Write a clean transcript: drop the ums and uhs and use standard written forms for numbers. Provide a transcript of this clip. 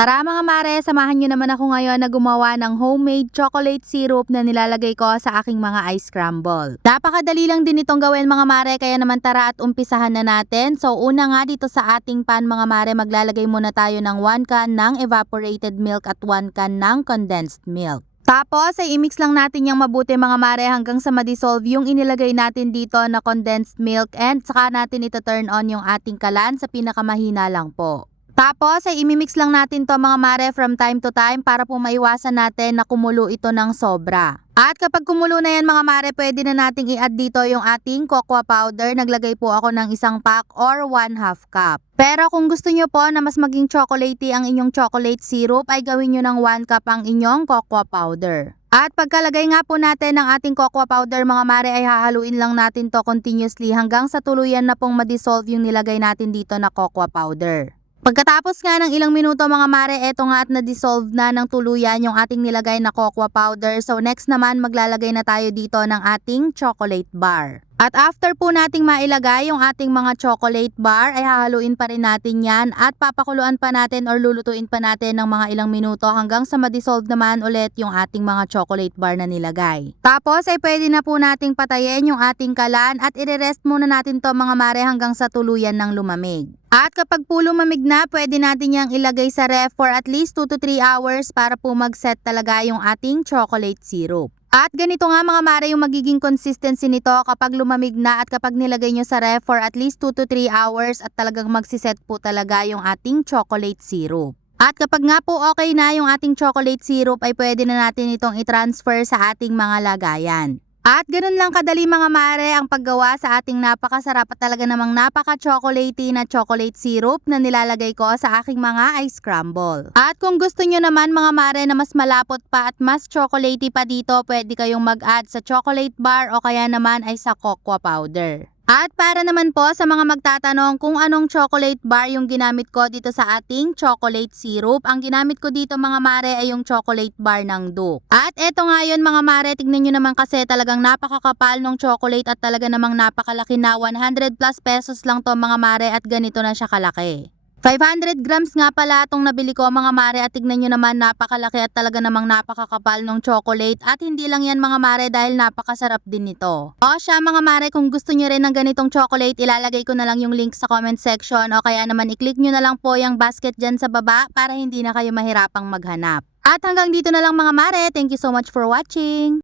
Tara mga mare, samahan nyo naman ako ngayon na gumawa ng homemade chocolate syrup na nilalagay ko sa aking mga ice scramble. Napakadali lang din itong gawin mga mare, kaya naman tara at umpisahan na natin. So una nga dito sa ating pan mga mare, maglalagay muna tayo ng 1 can ng evaporated milk at 1 can ng condensed milk. Tapos ay i-mix lang natin yung mabuti mga mare hanggang sa ma-dissolve yung inilagay natin dito na condensed milk, and saka natin ito turn on yung ating kalan sa pinakamahina lang po. Tapos ay imimix lang natin to mga mare from time to time para po maiwasan natin na kumulo ito ng sobra. At kapag kumulo na yan mga mare, pwede na nating i-add dito yung ating cocoa powder. Naglagay po ako ng 1 pack or 1/2 cup. Pero kung gusto nyo po na mas maging chocolatey ang inyong chocolate syrup, ay gawin nyo ng 1 cup ang inyong cocoa powder. At pagkalagay nga po natin ng ating cocoa powder mga mare, ay hahaluin lang natin to continuously hanggang sa tuluyan na pong ma-dissolve yung nilagay natin dito na cocoa powder. Pagkatapos nga ng ilang minuto mga mare, eto nga at na-dissolve na ng tuluyan yung ating nilagay na cocoa powder. So next naman maglalagay na tayo dito ng ating chocolate bar. At after po nating mailagay yung ating mga chocolate bar, ay hahaluin pa rin natin yan at papakuluan pa natin or lulutuin pa natin ng mga ilang minuto hanggang sa ma-dissolve naman ulit yung ating mga chocolate bar na nilagay. Tapos ay pwede na po nating patayin yung ating kalan at i-rest muna natin to mga mare hanggang sa tuluyan ng lumamig. At kapag po lumamig na, pwede natin yang ilagay sa ref for at least 2 to 3 hours para po mag-set talaga yung ating chocolate syrup. At ganito nga mga mare yung magiging consistency nito kapag lumamig na at kapag nilagay nyo sa ref for at least 2 to 3 hours at talagang magsiset po talaga yung ating chocolate syrup. At kapag nga po okay na yung ating chocolate syrup, ay pwede na natin itong i-transfer sa ating mga lagayan. At ganun lang kadali mga mare ang paggawa sa ating napakasarap at talaga namang napaka-chocolatey na chocolate syrup na nilalagay ko sa aking mga ice scramble. At kung gusto nyo naman mga mare na mas malapot pa at mas chocolatey pa dito, pwede kayong mag-add sa chocolate bar o kaya naman ay sa cocoa powder. At para naman po sa mga magtatanong kung anong chocolate bar yung ginamit ko dito sa ating chocolate syrup, ang ginamit ko dito mga mare ay yung chocolate bar ng Duke. At eto nga yun mga mare, tignan nyo naman kasi talagang napakakapal ng chocolate at talaga namang napakalaki na. 100 plus pesos lang to mga mare at ganito na siya kalaki. 500 grams nga pala itong nabili ko mga mare at tignan nyo naman napakalaki at talaga namang napakakapal ng chocolate. At hindi lang yan mga mare dahil napakasarap din nito. O siya mga mare, kung gusto nyo rin ng ganitong chocolate, ilalagay ko na lang yung link sa comment section o kaya naman i-click nyo na lang po yung basket dyan sa baba para hindi na kayo mahirapang maghanap. At hanggang dito na lang mga mare, thank you so much for watching!